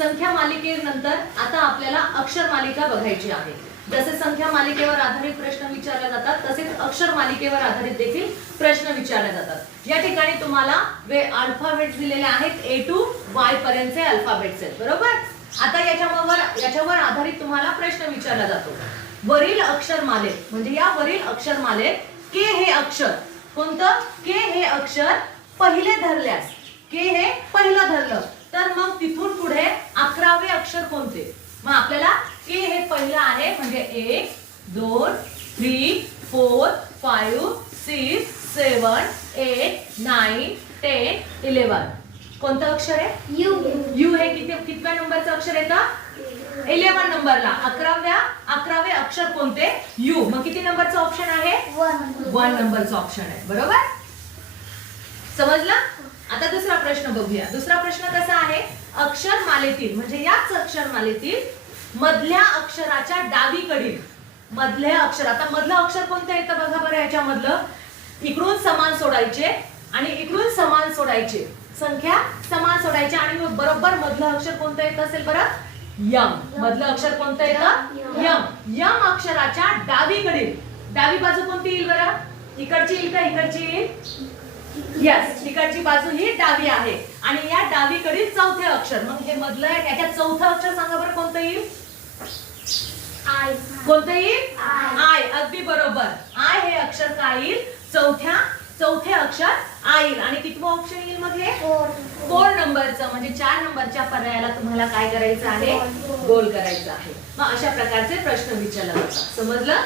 संख्या मालिकेनंतर आता आपल्याला अक्षर मालिका बघायची आहे। जसे संख्या मालिकेवर आधारित प्रश्न विचारले जातात तसेच अक्षर मालिकेवर आधारित देखील प्रश्न विचारले जातात। या ठिकाणी तुम्हाला अल्फाबेट्स दिलेले आहेत, A to Y पर्यंतचे अल्फाबेट्स आहेत, बरोबर। आता याच्यावर आधारित तुम्हाला प्रश्न विचारला जातो। वरील अक्षरमालेत म्हणजे या वरील अक्षरमालेत के हे अक्षर कोणतं? के हे अक्षर पहिले धरल्यास, के हे पहिलं धरलं तर मग तिथून पुढे 11वे अक्षर कोणते? मग आपल्याला के हे पहिलं आहे म्हणजे 1 2 3 4 5 6 7 8 9 10 11 कोणतं अक्षर आहे? यू। यू हे कितव्या नंबरचं अक्षर येतं? 11 नंबरला। 11वे अक्षर कोणते? यू। मग किती नंबरचं ऑप्शन आहे? 1 नंबरचं ऑप्शन आहे, बरोबर। समजलं? आता दुसरा प्रश्न बघूया। दुसरा प्रश्न कसा आहे? अक्षरमालेतील म्हणजे याच अक्षरमालेतील मधल्या अक्षराच्या डावीकडील मधल्या अक्षर, आता मधलं अक्षर कोणतं येतं बघा बरं। याच्यामधलं इकडून समान सोडायचे आणि इकडून समान सोडायचे, संख्या समान सोडायची आणि मग बरोबर मधलं अक्षर कोणतं येत असेल बरं? यम। मधलं अक्षर कोणतं येतं? यम। यम अक्षराच्या डावीकडील डावी बाजू कोणती येईल बरं? इकडची येईल का इकडची येईल? यस, इकडची बाजू ही डावी आहे आणि या डावीकडील चौथे अक्षर, मग हे मधलं आहे याच्यात चौथं अक्षर सांगा बरं कोणतं येईल? आय। कोणतं येईल? आय। अगदी बरोबर। आय हे अक्षर काय येईल? चौथे अक्षर आय येईल आणि कितवं ऑप्शन येईल मग हे? 4 नंबरचं म्हणजे 4 नंबरच्या पर्यायाला तुम्हाला काय करायचं आहे? गोल करायचं आहे। मग अशा प्रकारचे प्रश्न विचारले जातात। समजलं?